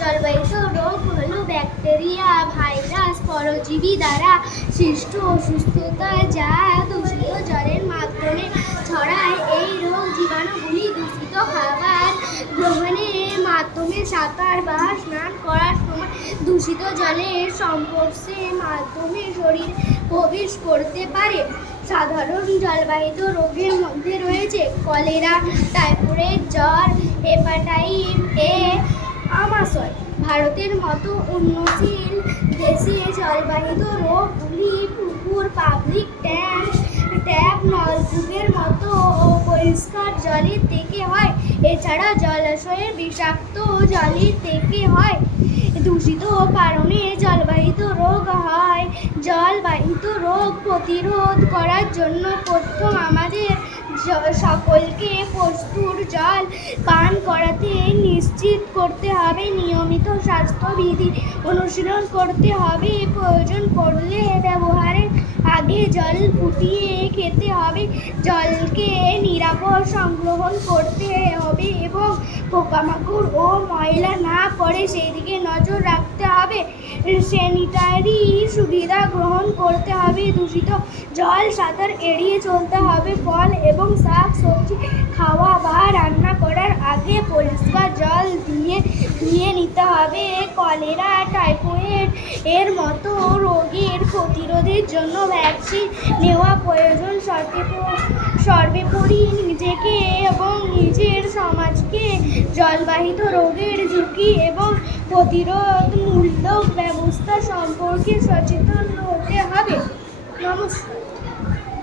জলবাহিত রোগ হলো bacteria, virus, পরজীবী দ্বারা সৃষ্ট অসুস্থতা যা দূষিত জলের মাধ্যমে ছড়ায়। এই রোগ জীবাণুগুলি দূষিত খাবার গ্রহণের মাধ্যমে, সাঁতার বা স্নান করার সময় দূষিত জলের সংস্পর্শের মাধ্যমে শরীরে প্রবেশ করতে পারে। সাধারণ জলবাহিত রোগের মধ্যে রয়েছে কলেরা, টাইফয়েড জ্বর, হেপাটাইটিস এ, আমাশয়। ভারতের মতো উন্নয়নশীল দেশে জলবাহিত রোগগুলি পুকুর, পাবলিক ট্যাপ, নলকূপের মতো অপরিষ্কার জলের থেকে হয়। এছাড়া জলাশয়ের বিষাক্ত জলের থেকে হয়। দূষিত কারণে জলবাহিত রোগ হয়। জলবাহিত রোগ প্রতিরোধ করার জন্য প্রথম আমাদের সকলকে প্রস্তুত জল পান করাতে নিশ্চিত করতে হবে। নিয়মিত স্বাস্থ্যবিধি অনুসরণ করতে হবে। প্রয়োজন পড়লে ব্যবহারের আগে জল ফুটিয়ে খেতে হবে। জলকে নিরাপদ সংগ্রহণ করতে হবে এবং পোকামাকড় ও ময়লা না পড়ে সেদিকে নজর রাখতে হবে। স্যানিটারি সুবিধা গ্রহণ করতে হবে। দূষিত জল, সাঁতার এড়িয়ে চলতে হবে। ফল এবং শাক সবজি খাওয়া বা রান্না করার আগে পরিষ্কার জল দিয়ে নিতে হবে। কলেরা, টাইফয়েড এর মতো রোগের প্রতিরোধের জন্য ভ্যাকসিন নেওয়া প্রয়োজন। সর্বোপরি নিজেকে এবং নিজের সমাজকে জলবাহিত রোগের ঝুঁকি এবং প্রতিরোধমূলক ব্যবস্থা সম্পর্কে সচেতন হতে হবে। নমস্কার।